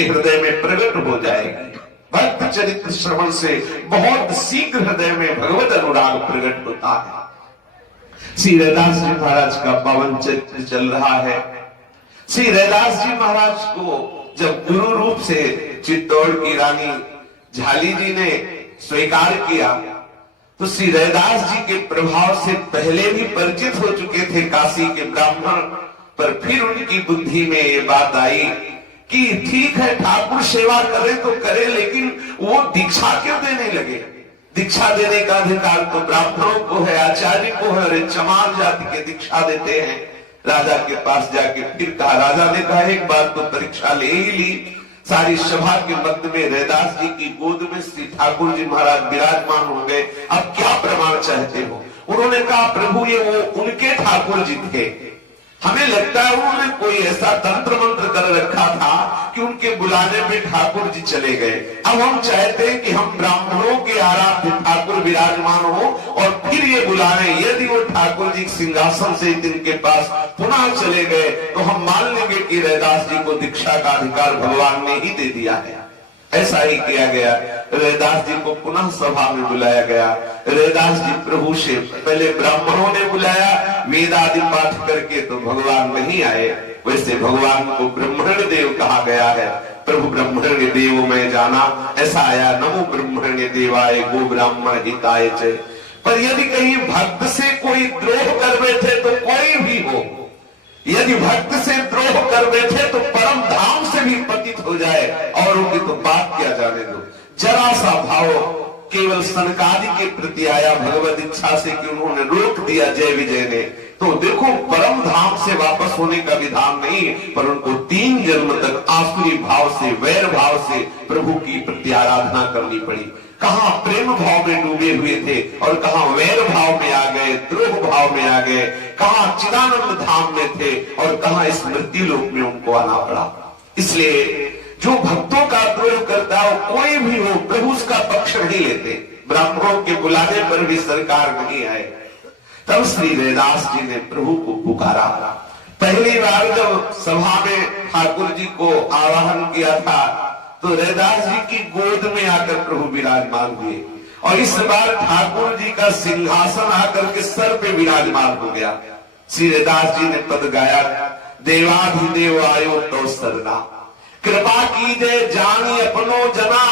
हृदय में प्रकट हो जाएगी। भक्त चरित्र श्रवण से बहुत शीघ्र हृदय में भगवत अनुराग प्रकट होता है। श्री रैदास जी महाराज का पावन चरित्र चल रहा है। श्री रैदास जी महाराज को जब गुरु रूप से चित्तौड़ की रानी झाली जी ने स्वीकार किया तो श्री रैदास जी के प्रभाव से पहले भी परिचित हो चुके थे काशी के ब्राह्मण, पर फिर उनकी बुद्धि में ये बात आई कि ठीक है ठाकुर सेवा करे तो करे, लेकिन वो दीक्षा क्यों देने लगे? दीक्षा देने का अधिकार तो ब्राह्मणों को है, आचार्य को है। अरे चमार जाति के दीक्षा देते हैं। राजा के पास जाके फिर कहा, राजा ने कहा एक बार तो परीक्षा ले ही ली। सारी सभा के मध्य में रैदास जी की गोद में श्री ठाकुर जी महाराज विराजमान हो गए। अब क्या प्रमाण चाहते हो? उन्होंने कहा, प्रभु ये वो उनके ठाकुर जी थे। हमें लगता है उन्होंने कोई ऐसा तंत्र मंत्र कर रखा था कि उनके बुलाने में ठाकुर जी चले गए। अब हम चाहते हैं कि हम ब्राह्मणों के आराध्य ठाकुर विराजमान हो और फिर ये बुलाने। यदि वो ठाकुर जी सिंहासन से इनके पास पुनः चले गए तो हम मान लेंगे कि रैदास जी को दीक्षा का अधिकार भगवान ने ही दे दिया है। ऐसा ही किया गया। रैदास जी को पुनः सभा में बुलाया गया। रैदास जी प्रभु से पहले ब्राह्मणों ने बुलाया, वेद आदि पाठ करके, तो भगवान नहीं आए। वैसे भगवान को ब्रह्मण्य देव कहा गया है। प्रभु ब्रह्मण्य देव में जाना, ऐसा आया, नमो ब्रह्मण्य देवाय गो ब्राह्मण हिताय च। पर यदि कहीं भक्त से कोई द्रोह कर बैठे तो कोई भी हो, यदि भक्त से द्रोह कर बैठे तो परम धाम से भी पतित हो जाए, और उनकी तो बात क्या जाने दो। जरा सा भाव केवल सनकादि के प्रति आया भगवत इच्छा से कि उन्होंने रोक दिया जय विजय ने, तो देखो परम धाम से वापस होने का विधान नहीं, पर उनको 3 जन्म तक आसुरी भाव से, वैर भाव से प्रभु की प्रति आराधना करनी पड़ी। कहां प्रेम भाव में डूबे हुए थे और कहां वैर भाव में आ गए, द्रोह भाव में आ गए। कहां चिदानंद धाम में थे और कहां स्मृति लोक में उनको आना पड़ा। इसलिए जो भक्तों का द्रोह करता हो, कोई भी हो, प्रभु उसका पक्ष नहीं लेते। ब्राह्मणों के बुलाने पर भी सरकार नहीं आए। तब श्री रैदास जी ने प्रभु को पुकारा। पहली बार जब सभा में ठाकुर जी को आवाहन किया था तो रैदास जी की गोद में आकर प्रभु विराजमान हुए, और इस बार ठाकुर जी का सिंहासन आकर के सर पे विराजमान हो गया। श्री रैदास जी ने पद गाया, देवाधिदेव आयो तो सरना, कृपा कीजिए जानी अपनो जना,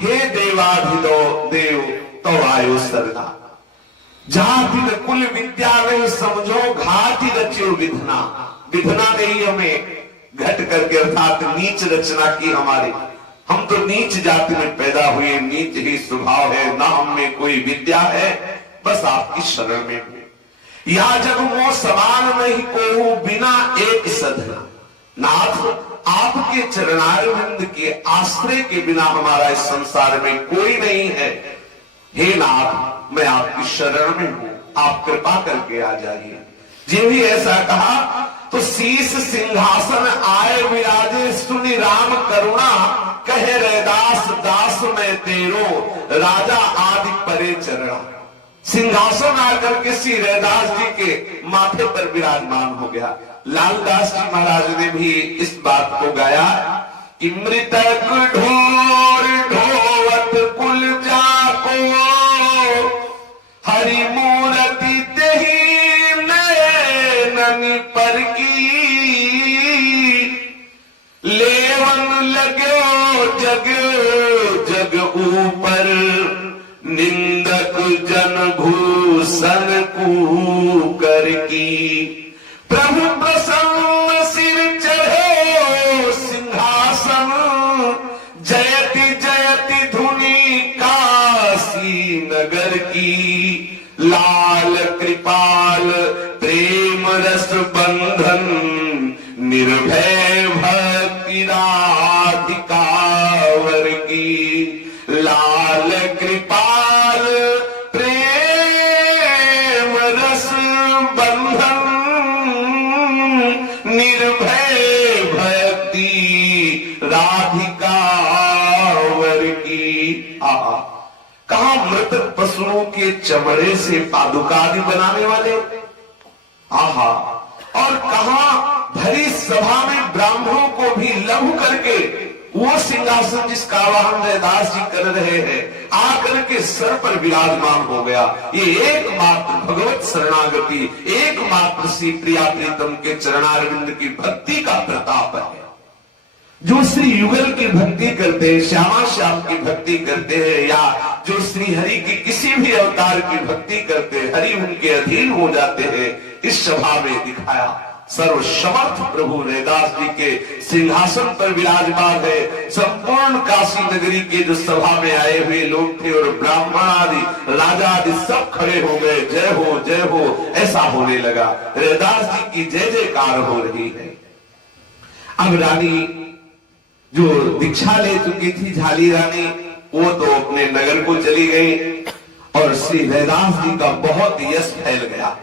हे देवाधिदो देव तो आयो सरना। जाति कुल विद्या नहीं समझो, घाति रचो विधना। विधना ने ही हमें घट करके अर्थात नीच रचना की हमारी। हम तो नीच जाति में पैदा हुए, नीच ही स्वभाव है, ना हम में कोई विद्या है, बस आपकी शरण में हुए। या जब वो समान नहीं को बिना एक सधना। नाथ आपके चरणारविंद के आश्रय के बिना हमारा इस संसार में कोई नहीं है। हे नाथ मैं आपकी शरण में हूं, आप कृपा करके आ जाइए। जी भी ऐसा कहा तो शीश सिंहासन आए विराजे, सुनि राम करुणा, कहे रैदास दास में तेरो, राजा आदि परे चरणा। सिंहासन आकर के श्री रैदास जी के माथे पर विराजमान हो गया। लालदास जी महाराज ने भी इस बात को गाया कि मृतक ढोर ढोवत कुल जाको, हरि मूर्ति तेहि नयन पर की, लेवन लगो जग जग ऊपर, निंदक जन भूषण कूकर की। प्रभु प्रसन्न सिर चढ़ो सिंहासन, जयति जयति धुनि काशी नगर की। लाल कृपाल प्रेम रस बंधन, निर्भय भक्ति राधिका वर की। लाल कृपाल प्रेम रस बंधन, निर्भय भक्ति राधिका वर की। कहा मृतक पशुओं के चमड़े से पादुकादि बनाने वाले, आहा, और कहा भरी सभा में ब्राह्मणों को भी लघु करके वो सिंहासन जिसका आवाहन रैदास जी कर रहे हैं आकर के सर पर विराजमान हो गया। ये एकमात्र भगवत शरणागति, एकमात्र श्री प्रिया प्रीतम के चरणारविंद की भक्ति का प्रताप है। जो श्री युगल की भक्ति करते हैं, श्यामा श्याम की भक्ति करते हैं, या जो श्री हरि की किसी भी अवतार की भक्ति करते हैं, हरि उनके अधीन हो जाते हैं। इस सभा में दिखाया सर्वसमर्थ प्रभु रैदास जी के सिंहासन पर विराजमान है। संपूर्ण काशी नगरी के जो सभा में आए हुए लोग थे और ब्राह्मण आदि राजा आदि सब खड़े हो गए, जय हो ऐसा होने लगा। रैदास जी की जय जयकार हो रही है। अब रानी जो दीक्षा ले चुकी थी, झाली रानी, वो तो अपने नगर को चली गई और श्री रैदास जी का बहुत यश फैल गया।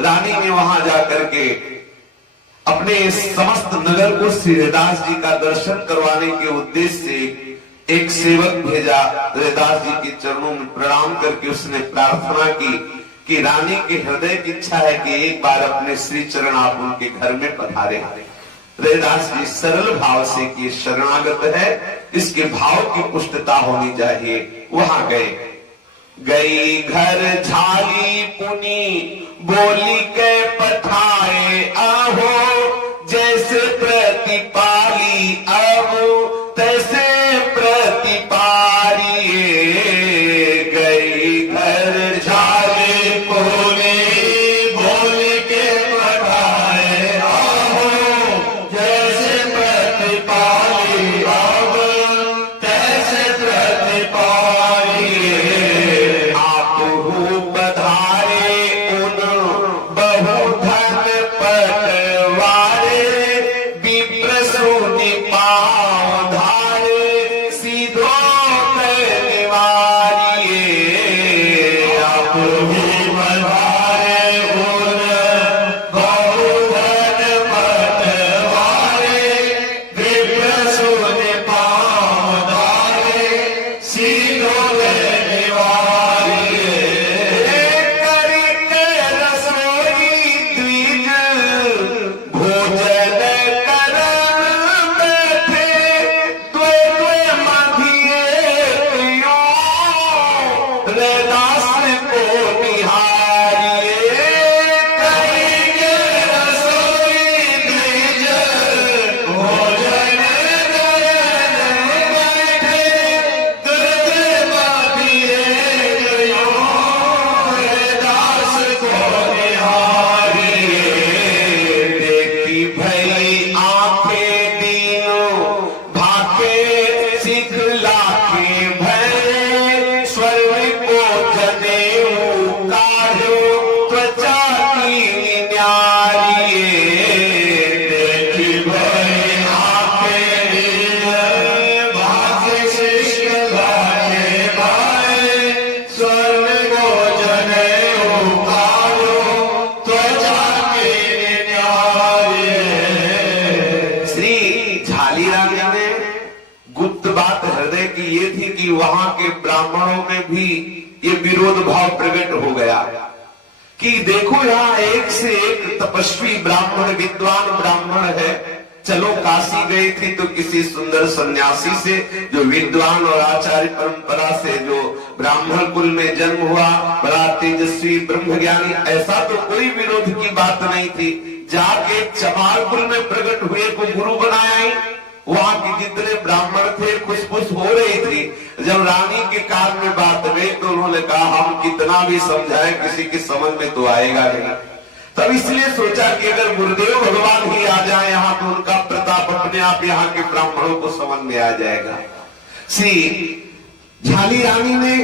रानी ने वहां जाकर के अपने समस्त नगर को श्री रैदास जी का दर्शन करवाने के उद्देश्य से एक सेवक भेजा। रैदास जी के चरणों में प्रणाम करके उसने प्रार्थना की कि रानी के हृदय की इच्छा है कि एक बार अपने श्री चरण आप उनके घर में पधारे। रैदास जी सरल भाव से कि शरणागत है, इसके भाव की पुष्टता होनी चाहिए। वहां गई घर झाली पुनी बोली के पठाए आहो, जैसे प्रतिपाली अब तैसे प्रतिपाली। गई घर झाली पुनी बोली के पठाए आहो, जैसे प्रतिपाली अब तैसे प्रतिपाली। आप हो पधारे उन बहुधन पटवारे, विप्र सुनि पाँव धारे, सीधो निवारिये। आप हो पधारे उन बहुधन पटवारे, विप्र सुनि पाँव धारे, सीधो निवारिये। करके रसोई द्विज भोजन करन बैठे, द्वे मधिये प्रियो रैदास को निहारिये। करके रसोई द्विज भोजन करन बैठे, द्वे मधिये प्रियो रैदास को निहारिये। देखी भई आंखें दीनों भाके, सिखला के भय स्वर्ग को जनेऊ काढ़ो, त्वचा की न्यारिये। देखी भई आंखें दीनों भाके, सिखला के भय स्वर्ग को जनेऊ काढ़ो, त्वचा की न्यारिये। श्री झाली रानी ने गुप्त बात हृदय की ये थी कि वहां के ब्राह्मणों में भी ये विरोध भाव प्रकट हो गया कि देखो यहाँ एक से एक तपस्वी ब्राह्मण, विद्वान ब्राह्मण है। चलो काशी गई थी तो किसी सुंदर सन्यासी से जो विद्वान और आचार्य परंपरा से जो ब्राह्मण कुल में जन्म हुआ, बड़ा तेजस्वी ब्रह्मज्ञानी, ऐसा तो कोई विरोध की बात नहीं थी। जाके चमार कुल में प्रकट हुए को गुरु बनाया ही। वहां के जितने ब्राह्मण थे खुशबुश हो रही थी। जब रानी के कान में बात गई तो उन्होंने कहा हम कितना भी समझाएं किसी की समझ में तो आएगा नहीं। तब इसलिए सोचा कि अगर गुरुदेव भगवान ही आ जाए यहाँ तो उनका प्रताप अपने आप यहाँ के ब्राह्मणों को समझ में आ जाएगा। श्री झाली रानी ने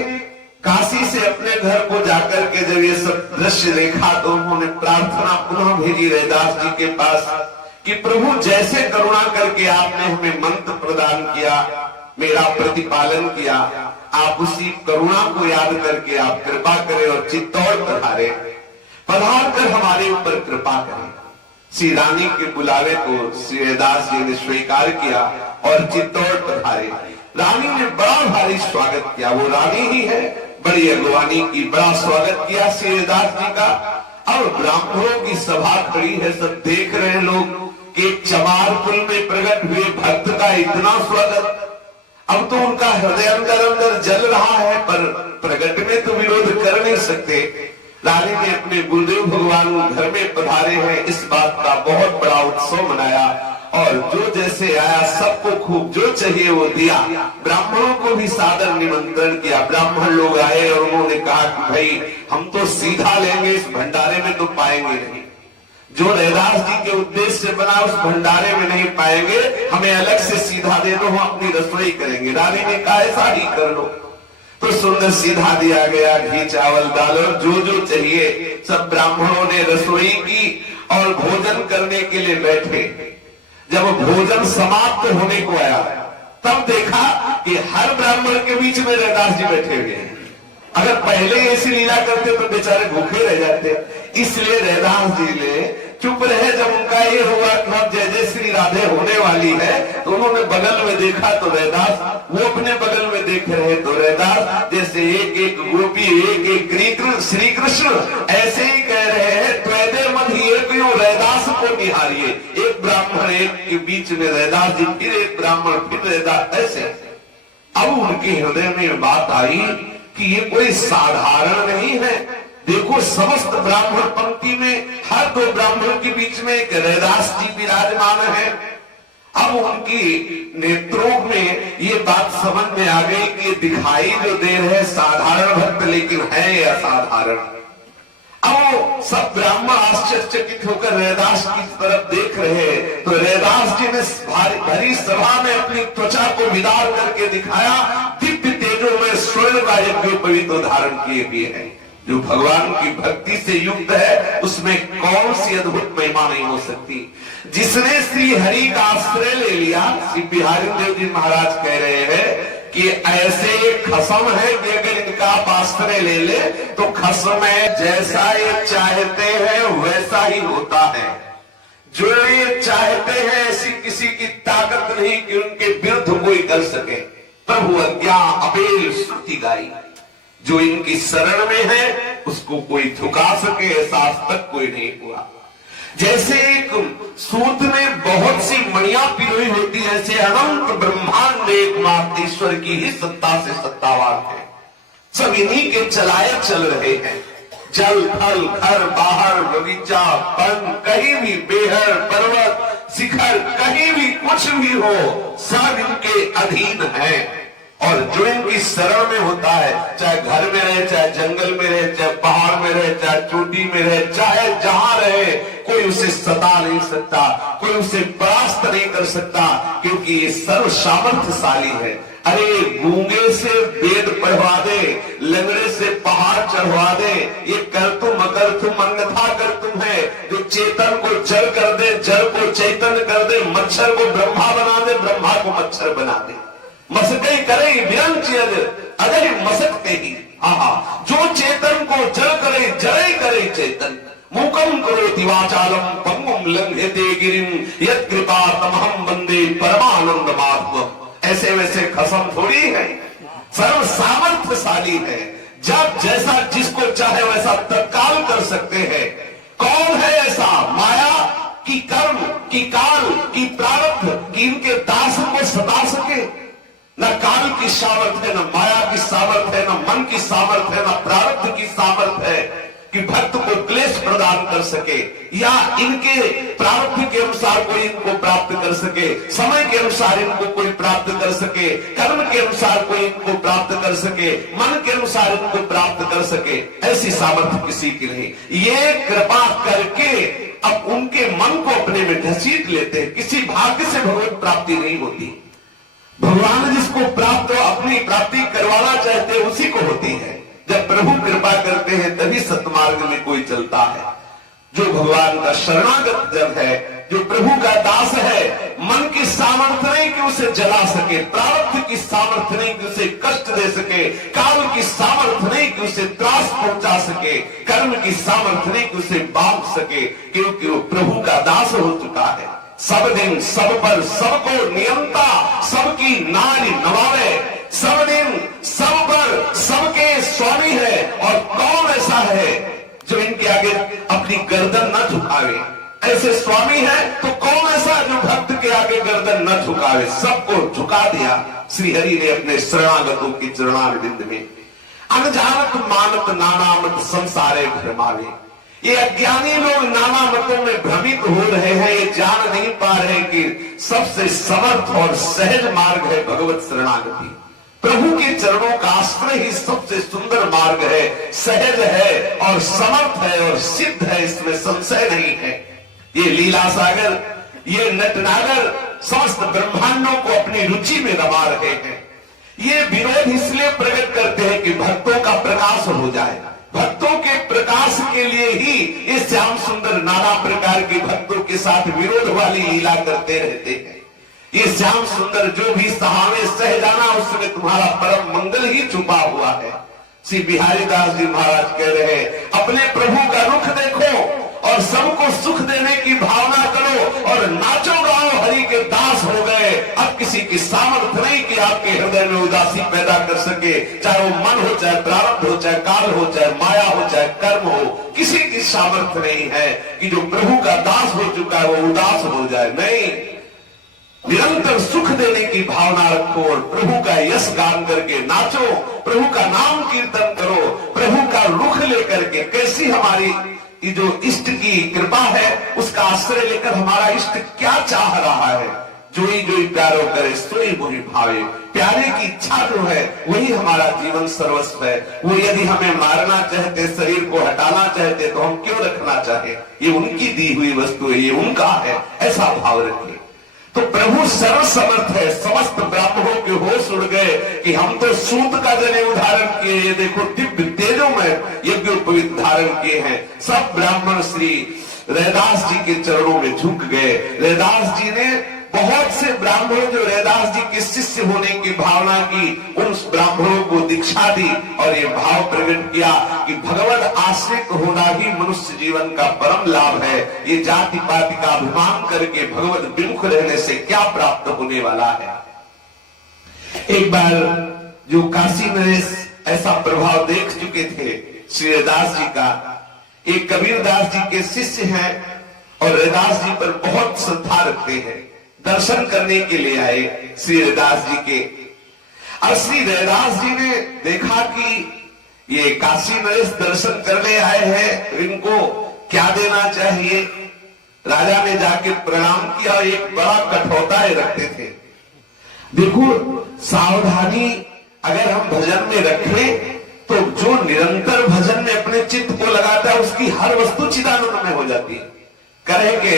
काशी से अपने घर को जाकर के जब ये सब दृश्य देखा तो उन्होंने प्रार्थना पुनः भेजी रैदास जी के पास कि प्रभु जैसे करुणा करके आपने हमें मंत्र प्रदान किया, मेरा प्रतिपालन किया, आप उसी करुणा को याद करके आप कृपा करें और चित्तौड़ पधार कर हमारे ऊपर कृपा करें। श्री रानी के बुलावे को श्री रैदास जी ने स्वीकार किया और चित्तौड़ पधारे। रानी ने बड़ा भारी स्वागत किया, वो रानी ही है, बड़ी अगवानी की, बड़ा स्वागत किया श्री रैदास जी का। और ब्राह्मणों की सभा खड़ी है, सब देख रहे हैं लोग एक चमार कुल में प्रकट हुए भक्त का इतना स्वागत। अब तो उनका हृदय अंदर अंदर जल रहा है, पर प्रकट में तो विरोध कर नहीं सकते। रानी ने अपने गुरुदेव भगवान घर में पधारे हैं, इस बात का बहुत बड़ा उत्सव मनाया और जो जैसे आया सबको खूब जो चाहिए वो दिया। ब्राह्मणों को भी सादर निमंत्रण किया। ब्राह्मण लोग आए और उन्होंने कहा कि भाई हम तो सीधा लेंगे, इस भंडारे में तो पाएंगे नहीं। जो रैदास जी के उद्देश्य से बना उस भंडारे में नहीं पाएंगे, हमें अलग से सीधा दे दो, हम अपनी रसोई करेंगे। रानी ने कहा ऐसा ही कर लो। तो सुंदर सीधा दिया गया, घी चावल दाल और जो जो चाहिए सब ब्राह्मणों ने रसोई की और भोजन करने के लिए बैठे। जब भोजन समाप्त होने को आया तब देखा कि हर ब्राह्मण के बीच में रैदास जी बैठे हुए हैं। अगर पहले ऐसी लीला करते तो बेचारे भूखे रह जाते, इसलिए रैदास जी ने चुप रहे। जब उनका ये हुआ कि अब जय जय श्री राधे होने वाली है तो उन्होंने बगल में देखा तो रैदास वो अपने बगल में देख रहे तो रैदास जैसे एक एक गोपी एक एक श्री कृष्ण ऐसे ही कह रहे हैं, त्वैदे मध्य एक रैदास को निहारिए। एक ब्राह्मण एक के बीच में रैदास जी, फिर एक ब्राह्मण, फिर रैदास, ऐसे। अब उनके हृदय में बात आई कि ये कोई साधारण नहीं है। देखो समस्त ब्राह्मण पंक्ति में हर दो ब्राह्मण के बीच में एक रैदास जी विराजमान है। अब उनकी नेत्रों में ये बात समझ में आ गई कि दिखाई जो दे रहे साधारण भक्त, लेकिन है ये असाधारण। अब सब ब्राह्मण आश्चर्यचकित होकर रैदास की तरफ देख रहे तो रैदास जी ने भरी सभा में अपनी त्वचा को विदार करके दिखाया, दिव्य तेजो में स्वर्ण का यज्ञोपवीत धारण किए हुए हैं। जो भगवान की भक्ति से युक्त है उसमें कौन सी अद्भुत महिमा नहीं हो सकती। जिसने श्री हरि का आश्रय ले लिया, श्री बिहारी देव जी महाराज कह रहे हैं कि ऐसे खसम है कि अगर इनका आप आश्रय ले ले तो खसम है, जैसा ये चाहते हैं वैसा ही होता है। जो ये चाहते हैं ऐसी किसी की ताकत नहीं कि उनके विरुद्ध कोई कर सके। प्रभु अज्ञा अबेल श्रुति गाई, जो इनकी शरण में है उसको कोई झुका सके ऐसा आज तक कोई नहीं हुआ। जैसे एक सूत में बहुत सी मणियां पिरोई होती है, ऐसे अनंत ब्रह्मांड एकमात्र ईश्वर की ही सत्ता से सत्तावान है। सब इन्हीं के चलाए चल रहे हैं। जल थल घर बाहर बगीचा वन, कहीं भी बेहर पर्वत शिखर, कहीं भी कुछ भी हो सब इनके अधीन है। और जो इनकी शरण में होता है, चाहे घर में रहे, चाहे जंगल में रहे, चाहे पहाड़ में रहे, चाहे चोटी में रहे, चाहे जहां रहे, कोई उसे सता नहीं सकता, कोई उसे परास्त नहीं कर सकता, क्योंकि ये सर्व सामर्थ्यशाली है। अरे गूंगे से वेद पढ़वा दे, लंगड़े से पहाड़ चढ़वा दे, ये कर तुम अकर तुम अन्यथा कर तुम है। जो चेतन को जड़ कर दे, जड़ को चैतन्य कर दे, मच्छर को ब्रह्मा बना दे, ब्रह्मा को मच्छर बना दे। मसके करे विरंच अजय मसकते ही, जो चेतन को जड़ करे जड़े करे चेतन। मूकम करोति वाचालम पंगुम लंघयते गिरिम यत् कृपा तमहम वंदे परमानंद माधवम। ऐसे वैसे खसम थोड़ी है, सर्व सामर्थ्यशाली है। जब जैसा जिसको चाहे वैसा तत्काल कर सकते हैं। कौन है ऐसा? माया की कर्म की काल की प्रारब्ध की इनके दास को सता सके। न काल की सामर्थ है, न माया की सामर्थ है, न मन की सामर्थ है, न प्रारब्ध की सामर्थ है कि भक्त को क्लेश प्रदान कर सके, या इनके प्रारब्ध के अनुसार कोई इनको प्राप्त कर सके, समय के अनुसार इनको कोई प्राप्त कर सके, कर्म के अनुसार कोई इनको प्राप्त कर सके, मन के अनुसार इनको प्राप्त कर सके। ऐसी सामर्थ्य किसी की नहीं। ये कृपा करके अब उनके मन को अपने में घसीट लेते हैं। किसी भाग्य से भगवत प्राप्ति नहीं होती। भगवान जिसको प्राप्त अपनी प्राप्ति करवाना चाहते हैं उसी को होती है। जब प्रभु कृपा करते हैं तभी सतमार्ग में कोई चलता है। जो भगवान का शरणागत जन है, जो प्रभु का दास है, मन की सामर्थ्य नहीं कि उसे जला सके, प्रारब्ध की सामर्थ्य नहीं कि उसे कष्ट दे सके, काल की सामर्थ्य नहीं कि उसे त्रास पहुंचा सके, कर्म की सामर्थ्य नहीं कि उसे बांध सके, क्योंकि वो प्रभु का दास हो चुका है। सब दिन सब पर सबको नियंता, सबकी नारी नवावे, सब दिन सब पर सबके स्वामी है। और कौन ऐसा है जो इनके आगे अपनी गर्दन न झुकावे? ऐसे स्वामी है तो कौन ऐसा जो भक्त के आगे गर्दन न झुकावे। सबको झुका दिया श्री हरि ने अपने शरणागतों की चरणारविंद में। अनजानत मानत नाना मत संसारे भ्रमावे। ये अज्ञानी लोग नाना मतों में भ्रमित हो रहे हैं, ये जान नहीं पा रहे कि सबसे समर्थ और सहज मार्ग है भगवत शरणागति। प्रभु के चरणों का आश्रय ही सबसे सुंदर मार्ग है, सहज है और समर्थ है और सिद्ध है, इसमें संशय नहीं है। ये लीला सागर, ये नटनागर समस्त ब्रह्मांडों को अपनी रुचि में रमा रहे हैं। ये विरोध इसलिए प्रकट करते हैं कि भक्तों का प्रकाश हो जाए। भक्तों के प्रकाश के लिए ही ये श्याम सुंदर नाना प्रकार के भक्तों के साथ विरोध वाली लीला करते रहते हैं। ये श्याम सुंदर जो भी सहावे सह जाना, उसमें तुम्हारा परम मंगल ही छुपा हुआ है। श्री बिहारी दास जी महाराज कह रहे हैं, अपने प्रभु का रुख देखो और सबको सुख देने की भावना करो और नाचो गाओ, हरि के दास हो गए। अब किसी की सामर्थ्य नहीं कि आपके हृदय में उदासी पैदा कर सके, चाहे वो मन हो, चाहे प्रारब्ध हो, चाहे काल हो, चाहे माया हो, चाहे कर्म हो। किसी की सामर्थ्य नहीं है कि जो प्रभु का दास हो चुका है वो उदास हो जाए। नहीं, निरंतर सुख देने की भावना रखो और प्रभु का यश गान करके नाचो, प्रभु का नाम कीर्तन करो, प्रभु का रुख लेकर के। कैसी हमारी ये जो इष्ट की कृपा है, उसका आश्रय लेकर हमारा इष्ट क्या चाह रहा है। जोई जोई प्यारो करे सोई मोहि भावे। प्यारे की इच्छा जो है वही हमारा जीवन सर्वस्व है। वो यदि हमें मारना चाहते, शरीर को हटाना चाहते, तो हम क्यों रखना चाहे। ये उनकी दी हुई वस्तु है, ये उनका है, ऐसा भाव रखिए। तो प्रभु सर्व समर्थ है। समस्त ब्राह्मणों के होश उड़ गए कि हम तो सूत का जनेऊ धारण किए, ये देखो दिव्य तेजों में यज्ञोपवीत धारण किए हैं। सब ब्राह्मण श्री रैदास जी के चरणों में झुक गए। रैदास जी ने बहुत से ब्राह्मणों जो रैदास जी के शिष्य होने की भावना की, उन ब्राह्मणों को दीक्षा दी और ये भाव प्रकट किया कि भगवत आश्रित होना ही मनुष्य जीवन का परम लाभ है। ये जाति पाति का अभिमान करके भगवत विमुख रहने से क्या प्राप्त होने वाला है। एक बार जो काशी नरेश ऐसा प्रभाव देख चुके थे श्री रैदास जी का, एक कबीरदास जी के शिष्य हैं और रैदास जी पर बहुत श्रद्धा रखते हैं। दर्शन करने के लिए आए श्री रैदास जी के। और श्री रैदास जी ने देखा कि ये काशी नरेश दर्शन करने आए हैं, तो इनको क्या देना चाहिए। राजा ने जाके प्रणाम किया, एक बड़ा कठौता रखते थे। देखो, सावधानी अगर हम भजन में रखें तो जो निरंतर भजन में अपने चित्त को लगाता है उसकी हर वस्तु चिदानंद में हो जाती है। कहेंगे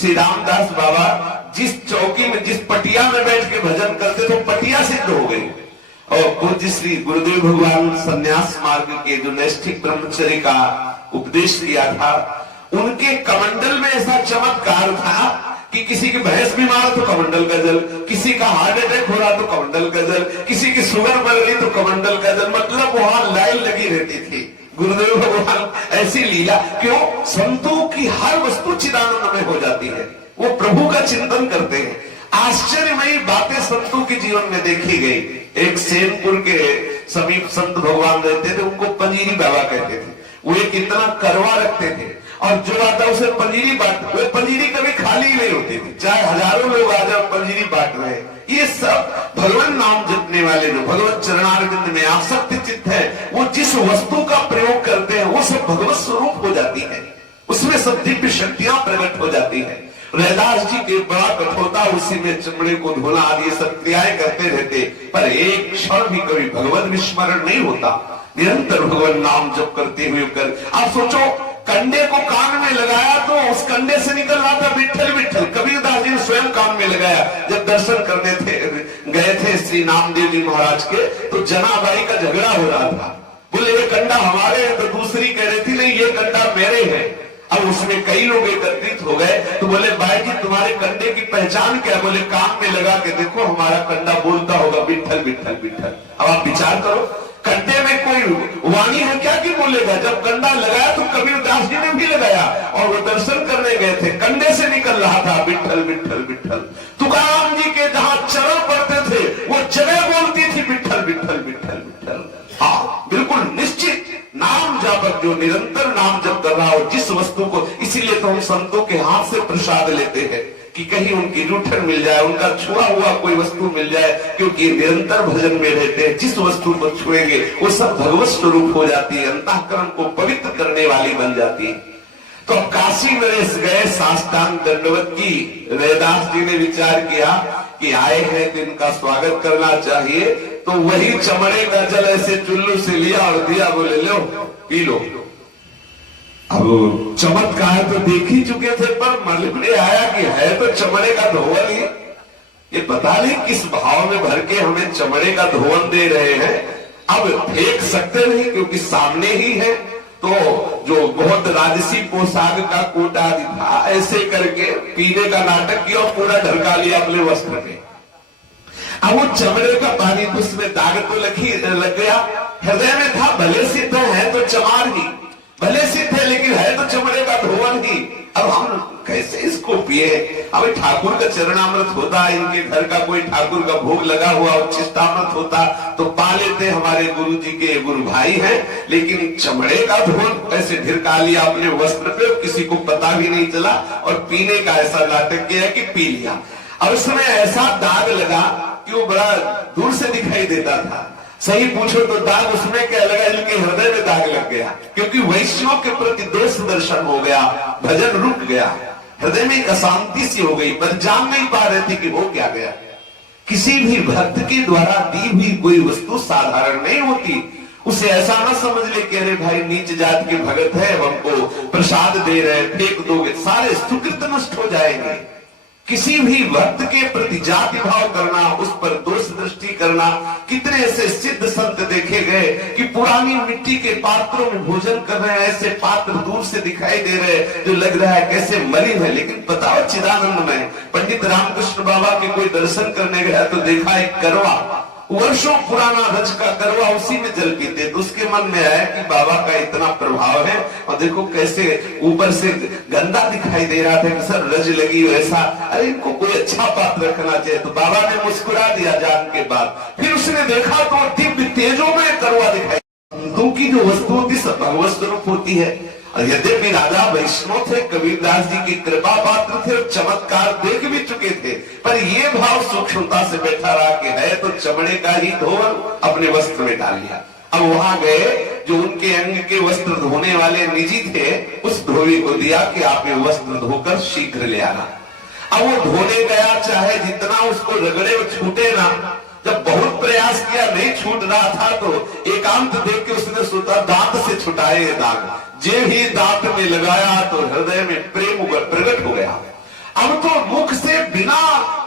श्री रामदास बाबा जिस चौकी में, जिस पटिया में बैठ के भजन करते तो पटिया सिद्ध हो गई। और पूज्य श्री गुरुदेव भगवान संन्यास मार्ग के जो नैष्ठिक ब्रह्मचर्य का उपदेश किया था, उनके कमंडल में ऐसा चमत्कार था कि किसी की भैंस बीमार तो कमंडल का जल, किसी का हार्ट अटैक हो रहा तो कमंडल का जल, किसी की शुगर बढ़ रही तो कमंडल का जल। मतलब वहां लाइन लगी रहती थी। गुरुदेव भगवान ऐसी लीला क्यों, संतों की हर वस्तु चिदानंद में हो जाती है। वो प्रभु का चिंतन करते हैं। आश्चर्यमयी बातें संतों के जीवन में देखी गई। एक सेनपुर के समीप संत भगवान रहते थे, उनको पंजीरी बाबा कहते थे। वो एक इतना करवा रखते थे और जो आता उसे पंजीरी बांट, वे पंजीरी कभी खाली नहीं होती थी, चाहे हजारों लोग आ जाए पंजीरी बांट रहे। ये सब भगवान नाम जपने वाले जो भगवत चरणारविंद में आसक्त चित्त है, वो जिस वस्तु का प्रयोग करते हैं वो सब भगवत स्वरूप हो जाती है, उसमें सब दिव्य शक्तियां प्रकट हो जाती है। रैदास जी के बड़ा कठोरता, उसी में चमड़े को धोना आदि सब क्रियाएं करते रहते, पर एक क्षण भी कभी भगवत विस्मरण नहीं होता। निरंतर भगवान नाम जप करते हुए कर। आप सोचो, कंडे को कान में लगाया तो उस कंडे से निकल रहा था विठल विठल। कबीरदास जी ने स्वयं कान में लगाया। जब दर्शन करने गए थे श्री नामदेव जी महाराज के, तो जनाबाई का झगड़ा हो रहा था। बोले ये कंडा हमारे है, तो दूसरी कह रही थी नहीं ये कंडा मेरे है। अब उसमें कई लोग एकत्रित हो गए, तो बोले भाई जी तुम्हारे कंडे की पहचान क्या। बोले कान में लगा के देखो हमारा कंडा बोलता होगा विठल विठल विठल। अब आप विचार करो, कंडे में कोई वाणी है क्या कि बोलेगा। जब कंडा लगाया तो कबीरदास जी ने भी लगाया और वो दर्शन करने गए थे, कंडे से निकल रहा था विठल विठल विठल। तुकाराम जी के जहां चरण पड़ते थे वो जगह बोलती थी विठल विठल विठल विठल। हाँ, बिल्कुल निश्चित नाम जापक जो निरंतर नाम जप कर रहा हो जिस वस्तु को, इसीलिए तो हम संतों के हाथ से प्रसाद लेते हैं कि कहीं उनकी रूठन मिल जाए, उनका छुआ हुआ कोई वस्तु मिल जाए, क्योंकि निरंतर भजन में रहते हैं। जिस वस्तु को छुएंगे वो सब भगवत स्वरूप हो जाती है, अंतःकरण को पवित्र करने वाली बन जाती है। तो काशी नरेश गए, साष्टांग दंडवत की। रैदास जी ने विचार किया कि आए हैं तो इनका स्वागत करना चाहिए, तो वही चमड़े का जल ऐसे चुल्लू से लिया और दिया, बोले लो पी लो। अब चमत्कार तो देख ही चुके थे, पर मालूम नहीं आया कि है तो चमड़े का धोवन ही। ये पता नहीं किस भाव में भर के हमें चमड़े का धोवन दे रहे हैं। अब फेंक सकते नहीं क्योंकि सामने ही है, तो जो बहुत राजसी पोशाक का कोटा आदि था, ऐसे करके पीने का नाटक किया और पूरा ढरका लिया अपने वस्त्र में। अब वो चमड़े का पानी तो उसमें दाग तो लग गया, हृदय में था भले सिद्ध है तो चमार ही, भले सिद्ध है लेकिन है तो चमड़े का धोवन ही। अब हम कैसे इसको पिए? अब ठाकुर का चरणामृत होता, इनके घर का कोई ठाकुर का भोग लगा हुआ उच्छिष्टामृत होता तो पा लेते, हमारे गुरु जी के गुरु भाई हैं। लेकिन चमड़े का धोवन ऐसे ढिरका लिया अपने वस्त्र पे, किसी को पता भी नहीं चला, और पीने का ऐसा नाटक किया कि पी लिया। अब उसमें ऐसा दाग लगा कि वो बड़ा दूर से दिखाई देता था। सही पूछो तो दाग उसमें क्या लगा, इनके हृदय में दाग लग गया, क्योंकि वैश्यों के प्रति दोष दर्शन हो गया, भजन रुक गया, हृदय में एक अशांति सी हो गई, पर जान नहीं पा रहे थे कि हो क्या गया। किसी भी भक्त के द्वारा दी हुई कोई वस्तु साधारण नहीं होती। उसे ऐसा ना समझ ले कि अरे भाई नीच जात के भगत है, हमको प्रसाद दे रहे, फेंक दोगे, सारे सुकृत नष्ट हो जाएंगे। किसी भी भक्त के प्रति जाति भाव करना, उस पर दोष दृष्टि करना। कितने ऐसे सिद्ध संत देखे गए कि पुरानी मिट्टी के पात्रों में भोजन कर रहे हैं, ऐसे पात्र दूर से दिखाई दे रहे हैं जो लग रहा है कैसे मलिन है, लेकिन बताओ चिदानंद में पंडित रामकृष्ण बाबा के कोई दर्शन करने गया तो देखा एक करवा, वर्षों पुराना रज का करवा, उसी में जल पीते। तो उसके मन में आया कि बाबा का इतना प्रभाव है, और देखो कैसे ऊपर से गंदा दिखाई दे रहा था, सर रज लगी वैसा, अरे इनको कोई अच्छा पात्र रखना चाहिए। तो बाबा ने मुस्कुरा दिया जान के बाद। फिर उसने देखा तो दिव्य तेजों में करवा दिखाई। संतों की जो वस्तु होती सब भगवत स्वरूप होती है। और यद्यपि राजा वैष्णव थे, कबीरदास जी की कृपा पात्र थे, चमत्कार देख भी चुके थे, पर ये भाव सूक्ष्मता से बैठा रहा कि है तो चमड़े का ही धोवन, अपने वस्त्र में डाल लिया। अब वहां गए, जो उनके अंग के वस्त्र धोने वाले निजी थे, उस धोबी को दिया कि आप ये वस्त्र धोकर शीघ्र ले आना। अब वो धोने गया, चाहे जितना उसको रगड़े वो छूटे ना। जब बहुत प्रयास किया नहीं छूट रहा था, तो एकांत देख के उसने सोचा दांत से छुटाए दाग। जे ही दांत में लगाया तो हृदय में प्रेम प्रकट हो गया। अब तो मुख से बिना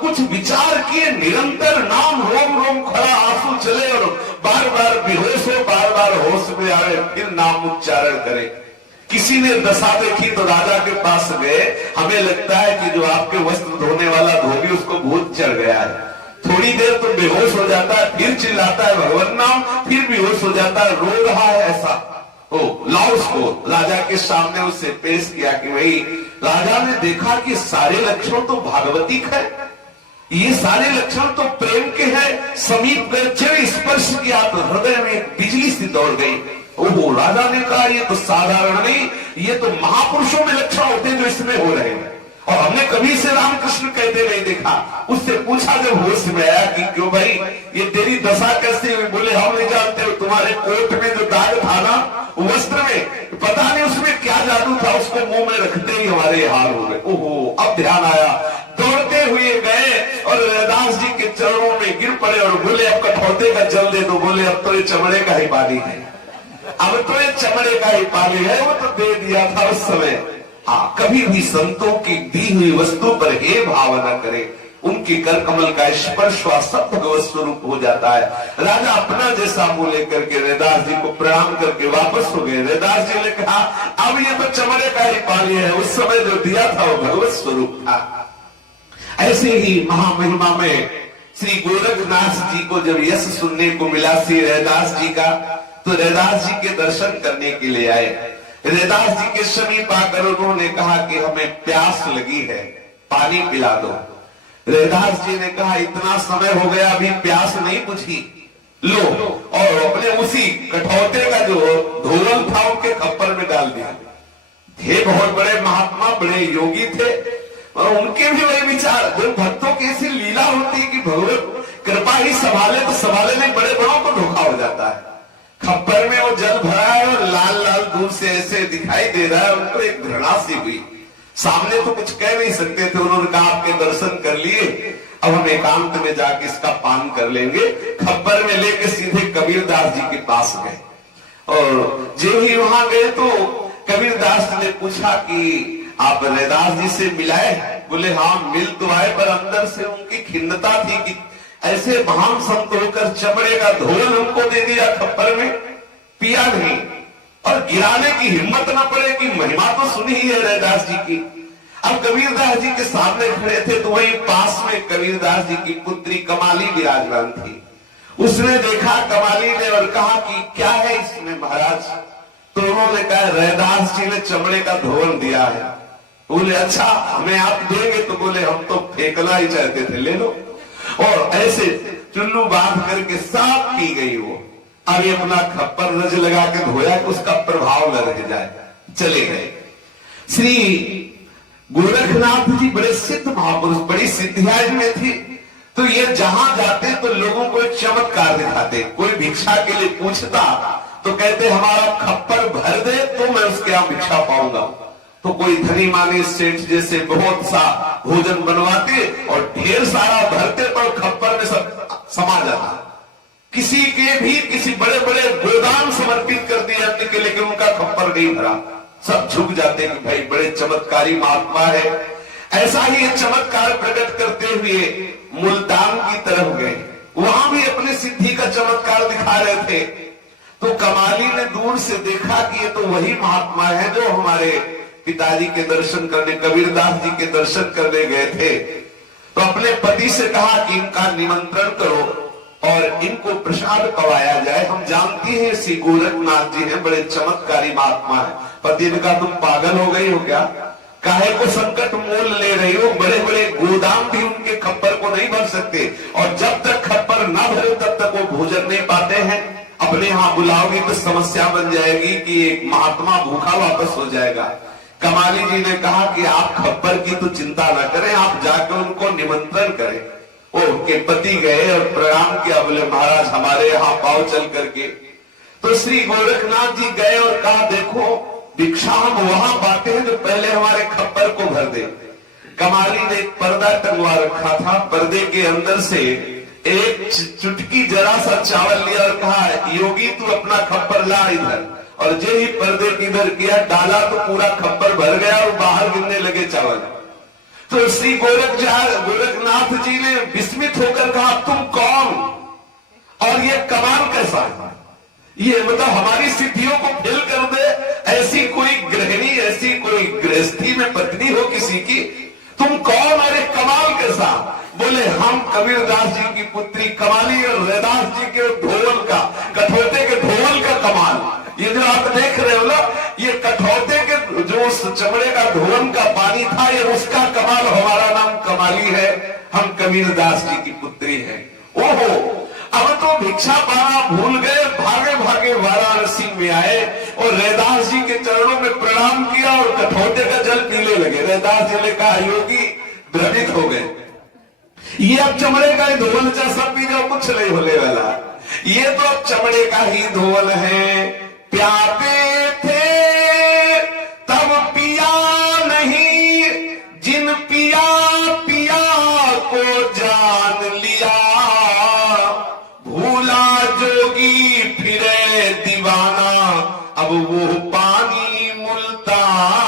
कुछ विचार किए निरंतर नाम रोम रोम खड़ा आंसू चले, और बार बार बेहोश हो, बार बार होश में आए, फिर नाम उच्चारण करे। किसी ने दशा देखी तो राजा के पास गए, हमें लगता है कि जो आपके वस्त्र धोने वाला धोबी उसको भूत चढ़ गया है। थोड़ी देर तो बेहोश हो जाता है, फिर चिल्लाता है भगवान नाम, फिर बेहोश हो जाता है, रो रहा है ऐसा। ओ लाओ उसको राजा के सामने उसे पेश किया कि भाई, राजा ने देखा कि सारे लक्षण तो भागवतिक है, ये सारे लक्षण तो प्रेम के हैं। समीप गए, स्पर्श किया तो हृदय में बिजली सी दौड़ गई। ओहो, राजा ने कहा ये तो साधारण नहीं, ये तो महापुरुषों में लक्षण होते हैं जो इसमें हो रहे हैं, और हमने कभी से रामकृष्ण कहते नहीं देखा। उससे पूछा जब होश में आया कि क्यों भाई ये तेरी दशा कैसे हुई? बोले हम नहीं जानते, तुम्हारे कोट में जो दाग था ना वस्त्र में, पता नहीं उसमें क्या जादू था, उसको मुंह में रखते ही हमारे हाल हो गए। ओहो, अब ध्यान आया, दौड़ते हुए गए और रैदास जी के चरणों में गिर पड़े और बोले अब कठौते का जल दे दो। बोले अब तो ये चमड़े का ही पानी है, अब तो ये चमड़े का ही पानी है, वो तो दे दिया था उस समय। हाँ, कभी भी संतों की दी हुई वस्तु पर हे भाव न करे, उनके कर कमल का स्पर्श सब भगवत स्वरूप हो जाता है। राजा अपना जैसा मुंह लेकर के रैदास जी को प्रणाम करके वापस हो गए। रैदास जी ने कहा अब ये तो चमड़े का ही पानी है, उस समय जो दिया था वो भगवत स्वरूप था। ऐसे ही महामहिमा में श्री गोरखनाथ जी को जब यश सुनने को मिला श्री रैदास जी का, तो रैदास जी के दर्शन करने के लिए आए। रैदास जी के समीप आकर उन्होंने कहा कि हमें प्यास लगी है, पानी पिला दो। रैदास जी ने कहा इतना समय हो गया अभी प्यास नहीं बुझी, लो, और अपने उसी कठौते का जो धोवन था उनके खप्पर में डाल दिया। थे बहुत बड़े महात्मा, बड़े योगी थे, और उनके भी वही विचार। जो भक्तों की ऐसी लीला होती है कि भगवत कृपा ही संभाले तो संभाले नहीं, बड़े बड़ों को धोखा हो जाता है। खप्पर में वो जल भरा है और लाल लाल दूर से ऐसे दिखाई दे रहा है, उनको एक घृणा सी हुई। सामने तो कुछ कह नहीं सकते थे, उन्होंने कहा आपके दर्शन कर लिए, अब हम एकांत में जाके इसका पान कर लेंगे। खप्पर में लेके सीधे कबीरदास जी के पास गए, और जो ही वहां गए तो कबीरदास ने पूछा कि आप रैदास जी से मिलाए? बोले हाँ मिल तो आए, पर अंदर से उनकी खिन्नता थी कि ऐसे महान संत होकर चमड़े का धोल हमको दे दिया, खप्पर में पिया नहीं, और गिराने की हिम्मत ना पड़े कि महिमा तो सुनी ही है रैदास जी की। अब कबीरदास जी के सामने खड़े थे तो वही पास में कबीरदास जी की पुत्री कमाली विराजमान थी। उसने देखा कमाली ने और कहा कि क्या है इसमें महाराज? तो उन्होंने कहा रैदास जी ने चमड़े का धोल दिया है। बोले अच्छा हमें आप देंगे? तो बोले हम तो फेंकना ही चाहते थे, ले लो। और ऐसे चुल्लू बांध करके साफ पी गई वो। अब ये अपना खप्पर रज लगा के धोया कि उसका प्रभाव न रह जाए, चले गए। श्री गोरखनाथ जी बड़े सिद्ध महापुरुष, बड़ी सिद्धियां इनमें थी, तो ये जहां जाते तो लोगों को एक चमत्कार दिखाते। कोई भिक्षा के लिए पूछता तो कहते हमारा खप्पर भर दे तो मैं उसके यहां भिक्षा पाऊंगा। तो कोई धनी मानी सेठ जैसे बहुत सा भोजन बनवाते और ढेर सारा भरते, पर खप्पर में सब समा जाता। किसी के भी किसी बड़े बड़े गोदाम समर्पित कर दिए जाते के, लेकिन उनका खप्पर नहीं भरा। सब झुक जाते कि भाई बड़े चमत्कारी महात्मा है। ऐसा ही एक चमत्कार प्रकट करते हुए मुल्तान की तरफ गए, वहां भी अपनी सिद्धि का चमत्कार दिखा रहे थे। तो कमाली ने दूर से देखा कि ये तो वही महात्मा है जो हमारे पिताजी के दर्शन करने, कबीरदास जी के दर्शन करने गए थे। तो अपने पति से कहा कि इनका निमंत्रण करो और इनको प्रसाद पवाया जाए। हम जानती हैं श्री गोरखनाथ जी हैं, बड़े चमत्कारी महात्मा है। पति ने कहा तुम पागल हो गई हो क्या? काहे को संकट मोल ले रही हो? बड़े बड़े गोदाम भी उनके खप्पर को नहीं भर सकते, और जब तक खप्पर ना भरे तब तक वो भोजन नहीं पाते हैं। अपने यहां बुलाओगी तो समस्या बन जाएगी कि एक महात्मा भूखा वापस हो जाएगा। कमाली जी ने कहा कि आप खप्पर की तो चिंता ना करें, आप जाकर उनको निमंत्रण करें। उनके पति गए और प्रणाम किया, बोले महाराज हमारे यहाँ पाओ चल करके। तो श्री गोरखनाथ जी गए और कहा देखो भिक्षा हम वहां पाते हैं जो पहले हमारे खप्पर को भर दे। कमाली ने एक पर्दा टंगवा रखा था, पर्दे के अंदर से एक चुटकी जरा सा चावल लिया और कहा योगी तू अपना खप्पर ला इधर। और जो ही पर्दे की इधर किया डाला तो पूरा खप्पर भर गया और बाहर गिरने लगे चावल। तो श्री गोरखनाथ जी ने विस्मित होकर कहा तुम कौन और ये कमाल कैसा है? ये मतलब हमारी सिद्धियों को फेल कर दे। ऐसी कोई गृहिणी, ऐसी कोई गृहस्थी में पत्नी हो किसी की, तुम कौन और एक कमाल कैसा? बोले हम कबीरदास जी की पुत्री कमाली और रैदास जी के धोवल का, कठौते के धोवल का कमाल। ये जो आप देख रहे हो ना, ये कठौते के जो उस चमड़े का धोवन का पानी था, ये उसका कमाल। हमारा नाम कमाली है, हम कबीरदास जी की पुत्री है। ओहो, अब तो भिक्षा पाना भूल गए, भागे भागे वाराणसी में आए और रैदास जी के चरणों में प्रणाम किया और कठौते का जल पीने लगे। रैदास जी ने कहा योगी भ्रमित हो गए, ये अब चमड़े का ही धोवल सब पी जाओ, कुछ नहीं होने वाला। ये तो अब चमड़े का ही धोवल है। प्याते थे तब पिया नहीं, जिन पिया पिया को जान लिया। भूला जोगी फिरे दीवाना, अब वो पानी मुल्तान